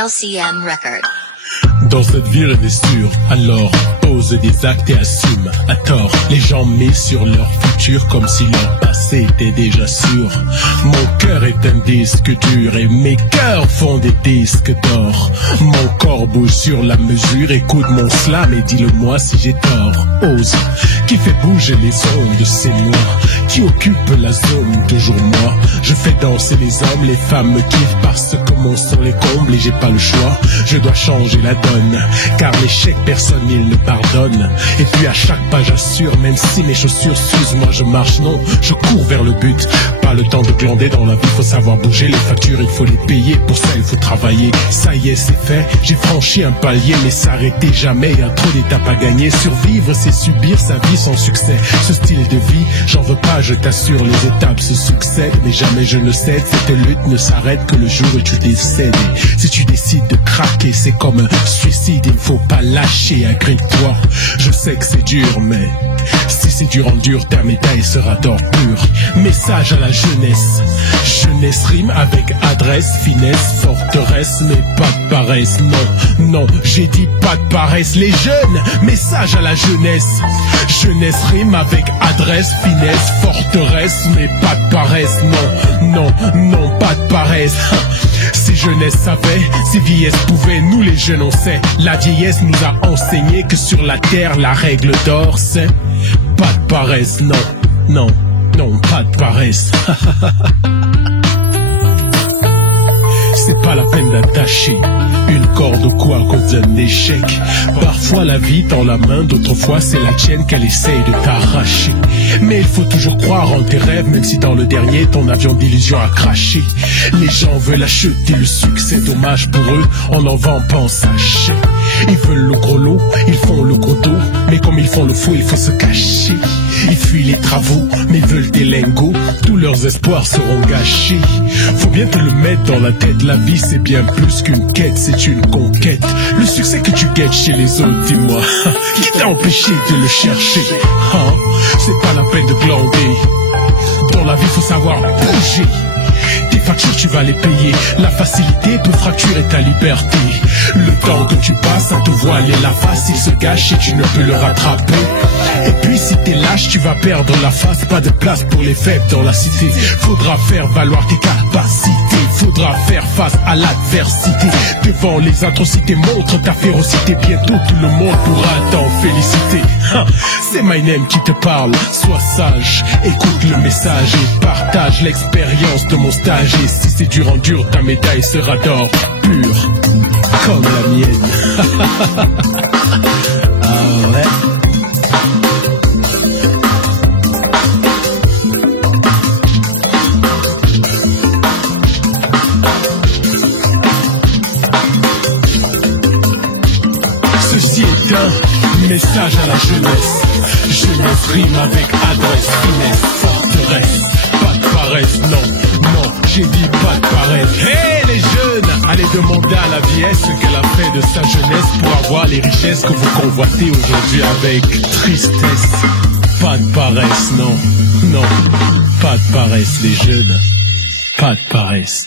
LCM Record. Dans cette vie rêver sûr, alors pose des actes et assume. À tort, les gens misent sur leur futur comme si leur passé était déjà sûr. Mon cœur est un disque dur et mes cœurs font des disques d'or. Mon corps bouge sur la mesure, écoute mon slam et dis-le-moi si j'ai tort. Ose, qui fait bouger les ondes, c'est moi. Qui occupe la zone, toujours moi. Je fais danser les hommes, les femmes me kiffent parce que mon son les comble et j'ai pas le choix. Je dois changer la donne, car l'échec personne il ne pardonne. Et puis à chaque pas j'assure, même si mes chaussures s'usent, moi je marche, non, je cours vers le but. Pas le temps de glander dans la vie, faut savoir bouger. Les factures il faut les payer, pour ça il faut travailler. Ça y est c'est fait, j'ai franchi un palier, mais s'arrêter jamais, y a trop d'étapes à gagner. Survivre c'est subir sa vie sans succès. Ce style de vie, j'en veux pas, je t'assure, les étapes se succèdent, mais jamais je ne cède. Cette lutte ne s'arrête que le jour où tu décèdes. Et si tu décides de craquer, c'est comme un suicide, il faut pas lâcher, agrippe-toi. Je sais que c'est dur, mais si c'est dur en dur, ta médaille sera d'or pur. Message à la jeunesse. Jeunesse rime avec adresse, finesse, forteresse, mais pas de paresse. Non, non, j'ai dit pas de paresse. Les jeunes, message à la jeunesse. Jeunesse rime avec adresse, finesse, forteresse, mais pas de paresse. Non, non, non, pas de paresse. Si jeunesse savait, si vieillesse pouvait, nous les jeunes on sait. La vieillesse nous a enseigné que sur la terre la règle d'or c'est pas de paresse, non, non, non, pas de paresse. C'est pas la peine d'attacher une corde au cou à cause d'un échec. Parfois la vie tend la main, d'autres fois c'est la tienne qu'elle essaye de t'arracher. Mais il faut toujours croire en tes rêves, même si dans le dernier ton avion d'illusion a craché. Les gens veulent acheter le succès, dommage pour eux, on en vend pas en sachet. Ils veulent le gros lot, ils font le gros dos, mais comme ils font le faux, il faut se cacher. Ils fuient les travaux, mais veulent des lingots, tous leurs espoirs seront gâchés. Faut bien te le mettre dans la tête, la vie c'est bien plus qu'une quête, c'est une conquête. Le succès que tu guettes chez les autres, dis-moi, qui t'a empêché de le chercher, hein? C'est pas la peine de glander, dans la vie faut savoir bouger. Tes factures tu vas les payer, la facilité peut fracturer ta liberté. Le temps que tu passes à te voiler la face, il se gâche et tu ne peux le rattraper. Et puis si t'es lâche tu vas perdre la face, pas de place pour les faibles dans la cité. Faudra faire valoir tes capacités, faudra faire face à l'adversité. Devant les atrocités, montre ta férocité, bientôt tout le monde pourra t'en féliciter. C'est My Name qui te parle, sois sage, écoute le message et partage l'expérience de mon stage. Et si c'est dur en dur, ta médaille sera d'or pur, comme la mienne. Ah ouais. Ceci est un message à la jeunesse. Jeunesse rime avec adresse, finesse, forteresse. Pas de paresse, non, non, j'ai dit pas de paresse. Hey les jeunes, allez demander à la vieillesse ce qu'elle a fait de sa jeunesse pour avoir les richesses que vous convoitez aujourd'hui avec tristesse. Pas de paresse, non, non, pas de paresse les jeunes, pas de paresse.